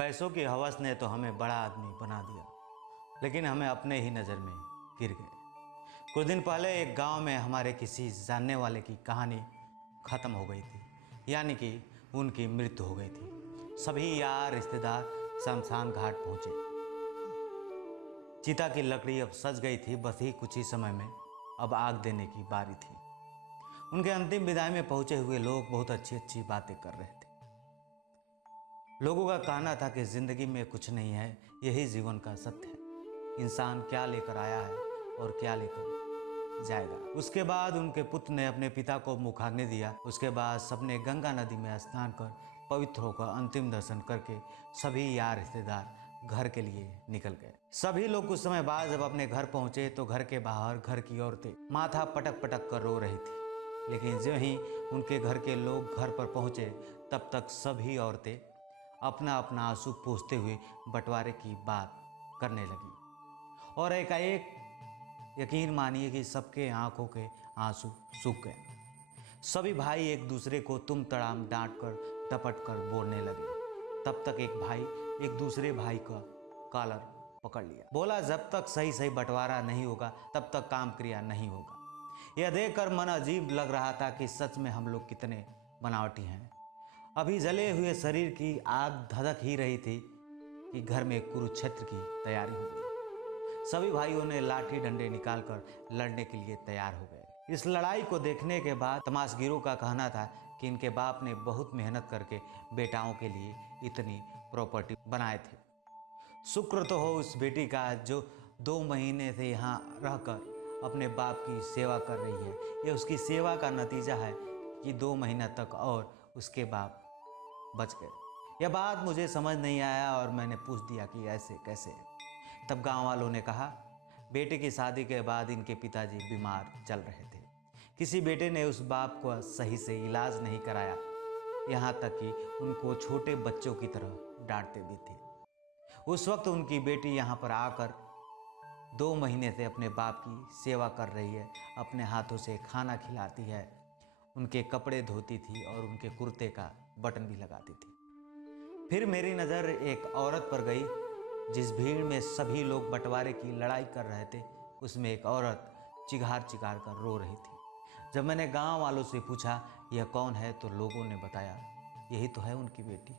पैसों की हवस ने तो हमें बड़ा आदमी बना दिया, लेकिन हमें अपने ही नज़र में गिर गए। कुछ दिन पहले एक गांव में हमारे किसी जानने वाले की कहानी ख़त्म हो गई थी, यानी कि उनकी मृत्यु हो गई थी। सभी यार रिश्तेदार शमशान घाट पहुँचे। चिता की लकड़ी अब सज गई थी, बस ही कुछ ही समय में अब आग देने की बारी थी। उनके अंतिम विदाई में पहुँचे हुए लोग बहुत अच्छी अच्छी बातें कर रहे थे। लोगों का कहना था कि जिंदगी में कुछ नहीं है, यही जीवन का सत्य है। इंसान क्या लेकर आया है और क्या लेकर जाएगा। उसके बाद उनके पुत्र ने अपने पिता को मुखाग्नि दिया। उसके बाद सबने गंगा नदी में स्नान कर पवित्र होकर अंतिम दर्शन करके सभी यार रिश्तेदार घर के लिए निकल गए। सभी लोग कुछ समय बाद जब अपने घर पहुंचे तो घर के बाहर घर की औरतें माथा पटक पटक कर रो रही थी। लेकिन जो ही उनके घर के लोग घर पर पहुंचे तब तक सभी औरतें अपना अपना आंसू पोंछते हुए बंटवारे की बात करने लगी और एकाएक यकीन मानिए कि सबके आंखों के आंसू सूख गए। सभी भाई एक दूसरे को तुम तड़ाम डांट कर डपट कर बोलने लगे। तब तक एक भाई एक दूसरे भाई का कॉलर पकड़ लिया, बोला जब तक सही सही बंटवारा नहीं होगा तब तक काम क्रिया नहीं होगा। यह देखकर मन अजीब लग रहा था कि सच में हम लोग कितने बनावटी हैं। अभी जले हुए शरीर की आग धधक ही रही थी कि घर में कुरुक्षेत्र की तैयारी हो गई। सभी भाइयों ने लाठी डंडे निकालकर लड़ने के लिए तैयार हो गए। इस लड़ाई को देखने के बाद तमाशगीरों का कहना था कि इनके बाप ने बहुत मेहनत करके बेटाओं के लिए इतनी प्रॉपर्टी बनाए थे। शुक्र तो हो उस बेटी का जो 2 महीने से यहाँ रहकर अपने बाप की सेवा कर रही है। यह उसकी सेवा का नतीजा है कि 2 महीना तक और उसके बाप बच गए। यह बात मुझे समझ नहीं आया और मैंने पूछ दिया कि ऐसे कैसे। तब गांव वालों ने कहा बेटे की शादी के बाद इनके पिताजी बीमार चल रहे थे। किसी बेटे ने उस बाप को सही से इलाज नहीं कराया, यहाँ तक कि उनको छोटे बच्चों की तरह डांटते भी थे। उस वक्त उनकी बेटी यहाँ पर आकर 2 महीने से अपने बाप की सेवा कर रही है, अपने हाथों से खाना खिलाती है, उनके कपड़े धोती थी और उनके कुर्ते का बटन भी लगाती थी। फिर मेरी नज़र एक औरत पर गई। जिस भीड़ में सभी लोग बंटवारे की लड़ाई कर रहे थे उसमें एक औरत चिघार चिघार कर रो रही थी। जब मैंने गांव वालों से पूछा यह कौन है तो लोगों ने बताया यही तो है उनकी बेटी।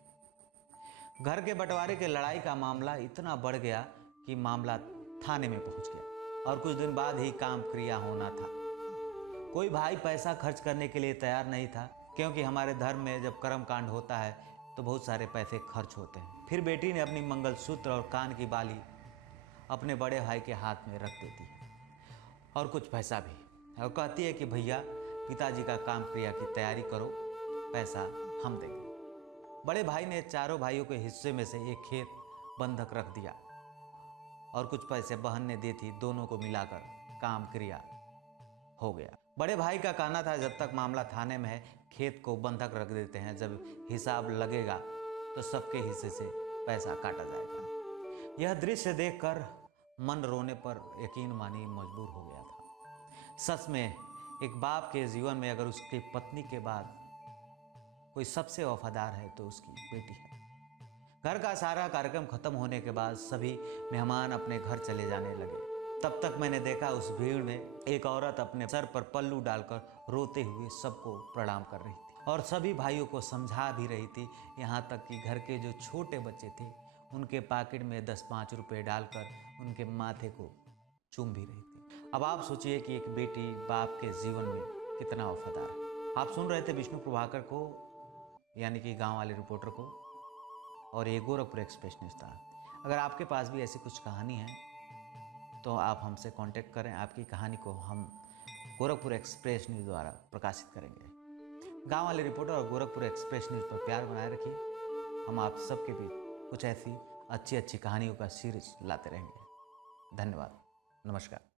घर के बंटवारे के लड़ाई का मामला इतना बढ़ गया कि मामला थाने में पहुंच गया और कुछ दिन बाद ही काम क्रिया होना था। कोई भाई पैसा खर्च करने के लिए तैयार नहीं था, क्योंकि हमारे धर्म में जब कर्म कांड होता है तो बहुत सारे पैसे खर्च होते हैं। फिर बेटी ने अपनी मंगलसूत्र और कान की बाली अपने बड़े भाई के हाथ में रख देती है और कुछ पैसा भी, और कहती है कि भैया पिताजी का काम क्रिया की तैयारी करो, पैसा हम देंगे। बड़े भाई ने चारों भाइयों के हिस्से में से एक खेत बंधक रख दिया और कुछ पैसे बहन ने दी थी। दोनों को मिलाकर काम क्रिया हो गया। बड़े भाई का कहना था जब तक मामला थाने में है खेत को बंधक रख देते हैं, जब हिसाब लगेगा तो सबके हिस्से से पैसा काटा जाएगा। यह दृश्य देखकर मन रोने पर यकीन मानिए मजबूर हो गया था। सच में एक बाप के जीवन में अगर उसकी पत्नी के बाद कोई सबसे वफादार है तो उसकी बेटी है। घर का सारा कार्यक्रम खत्म होने के बाद सभी मेहमान अपने घर चले जाने लगे। तब तक मैंने देखा उस भीड़ में एक औरत अपने सर पर पल्लू डालकर रोते हुए सबको प्रणाम कर रही थी और सभी भाइयों को समझा भी रही थी। यहाँ तक कि घर के जो छोटे बच्चे थे उनके पॉकेट में 10-5 रुपए डालकर उनके माथे को चूम भी रही थी। अब आप सोचिए कि एक बेटी बाप के जीवन में कितना वफादार है। आप सुन रहे थे विष्णु प्रभाकर को, यानी कि गाँव वाले रिपोर्टर को, और ये गोरखपुर एक्सप्रेस न्यूज़ था। अगर आपके पास भी ऐसी कुछ कहानी है तो आप हमसे कांटेक्ट करें। आपकी कहानी को हम गोरखपुर एक्सप्रेस न्यूज़ द्वारा प्रकाशित करेंगे। गांव वाले रिपोर्टर और गोरखपुर एक्सप्रेस न्यूज़ पर प्यार बनाए रखिए। हम आप सबके बीच कुछ ऐसी अच्छी अच्छी कहानियों का सीरीज लाते रहेंगे। धन्यवाद, नमस्कार।